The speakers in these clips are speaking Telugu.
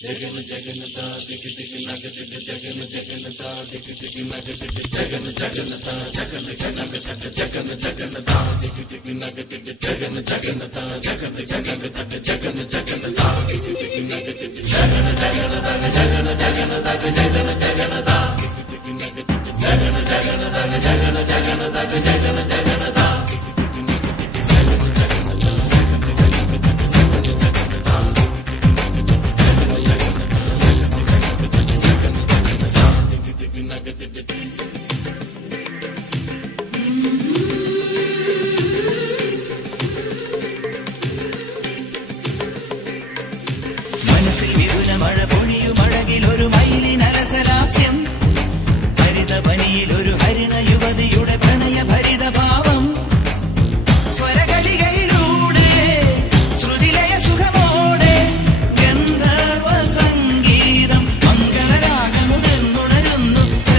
జగన్ జగనతా దిగ్ దిగ్ నగదిగ్ జగన్ జగనతా దిగ్ దిగ్ నగదిగ్ జగన్ జగనతా జగన్ జగనతా జగన్ జగనతా దిగ్ దిగ్ నగదిగ్ జగన్ జగనతా జగన్ జగనతా జగన్ జగనతా దిగ్ దిగ్ నగదిగ్ జగన్ జగనతా జగన్ జగనతా జగన్ జగనతా దిగ్ దిగ్ నగదిగ్ జగన్ జగనతా జగన్ జగనతా జగన్ జగనతా മനസ്സിൽ വിരുന മഴ പൊഴിയുമഴകിലൊരു മയിലിനരസലാസ്യം ഹരിതവനിയിലൊരു ഹരിണ യുവതിയുടെ പ്രണയഭരിത ഭാവം സ്വരകളികയിലൂടെ ശ്രുതിലയ സുഖമോടെ ഗന്ധർവ സംഗീതം മംഗളരാഗമുണരുന്നു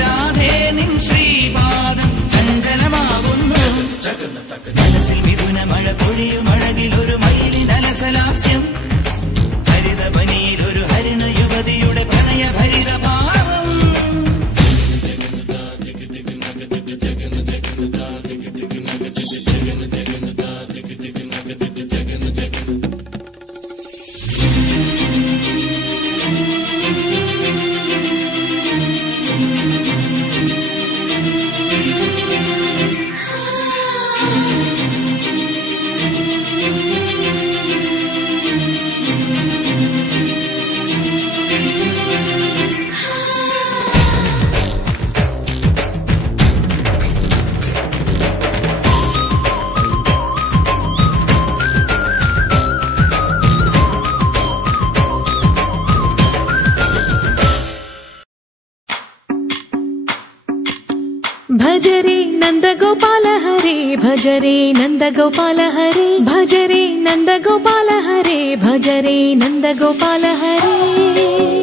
രാധേ നിൻ ശ്രീപാദം ചഞ്ചലമാകുന്നു മനസ്സിൽ വിരുന മഴ പൊഴിയുമഴകിലൊരു മയിലിനരസലാസ്യം ഹരിതവനിയിലൊരു ഹരിണ യുവതിയുടെ പ്രണയഭരിത ഭാവം भजरे नंदगोपाल हरे भजरे नंदगोपाल हरे भजरे नंदगोपाल हरे भजरे नंदगोपाल हरे